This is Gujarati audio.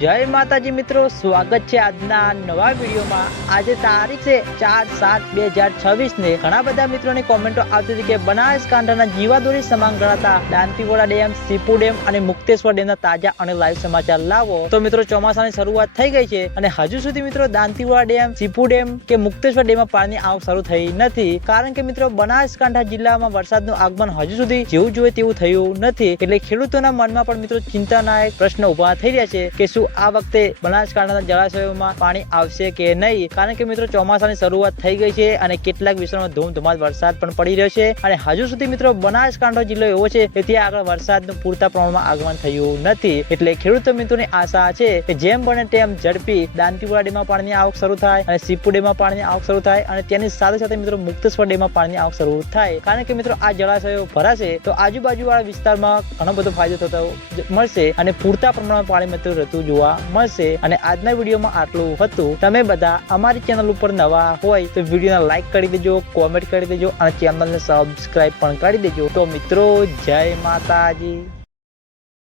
જય માતાજી મિત્રો, સ્વાગત છે આજના નવા વિડીયોમાં। આજે તારીખ છે 4/7/2026 ને ઘણા બધા મિત્રોની કોમેન્ટો આવતી હતી કે બનાસકાંઠાના જીવાદોરી સમાન ગણાતા દાંતીવાડા ડેમ, સીપુ ડેમ અને મુક્તેશ્વર ડેમના તાજા અને લાઈવ સમાચાર લાવો। તો મિત્રો ચોમાસાની શરૂઆત થઈ ગઈ છે અને હજુ સુધી મિત્રો દાંતીવાડા ડેમ, સીપુ ડેમ કે મુક્તેશ્વર ડેમમાં પાણીની આવક શરૂ થઈ નથી, કારણ કે મિત્રો બનાસકાંઠા જિલ્લામાં વરસાદનું આગમન હજુ સુધી જેવું જોઈએ તેવું થયું નથી। એટલે ખેડૂતોના મનમાં પણ મિત્રો ચિંતાના એક પ્રશ્ન ઉભા થઈ રહ્યા છે કે શું આ વખતે બનાસકાંઠાના જળાશયોમાં પાણી આવશે કે નહીં, કારણ કે મિત્રો ચોમાસાની શરૂઆત થઈ ગઈ છે અને કેટલાક વિસ્તારોમાં ધોધમાર વરસાદ પણ પડી રહ્યો છે અને હજુ સુધી મિત્રો બનાસકાંઠા જિલ્લો એવો છે કે ત્યાં આગળ વરસાદનું પૂરતા પ્રમાણમાં આગમન થયું નથી। એટલે ખેડૂતો મિત્રોની આશા છે કે જેમ બને તેમ ઝડપી દાંતીવાડા ડેમમાં પાણીની આવક શરૂ થાય અને સીપુ ડેમમાં પાણીની આવક શરૂ થાય અને તેની સાથે સાથે મિત્રો મુક્તેશ્વર ડેમમાં પાણીની આવક શરૂ થાય, કારણ કે મિત્રો આ જળાશયો ભરાશે તો આજુબાજુવાળા વિસ્તારમાં ઘણો બધો ફાયદો થતો મળશે અને પૂરતા પ્રમાણમાં પાણી મિત્રો રહેતું જોવા મળશે। અને આજના વિડીયોમાં આટલું હતું। તમે બધા અમારી ચેનલ ઉપર નવા હોય તો વિડીયોને લાઈક કરી દેજો, કોમેન્ટ કરી દેજો અને ચેનલને સબસ્ક્રાઇબ પણ કરી દેજો। તો મિત્રો જય માતાજી।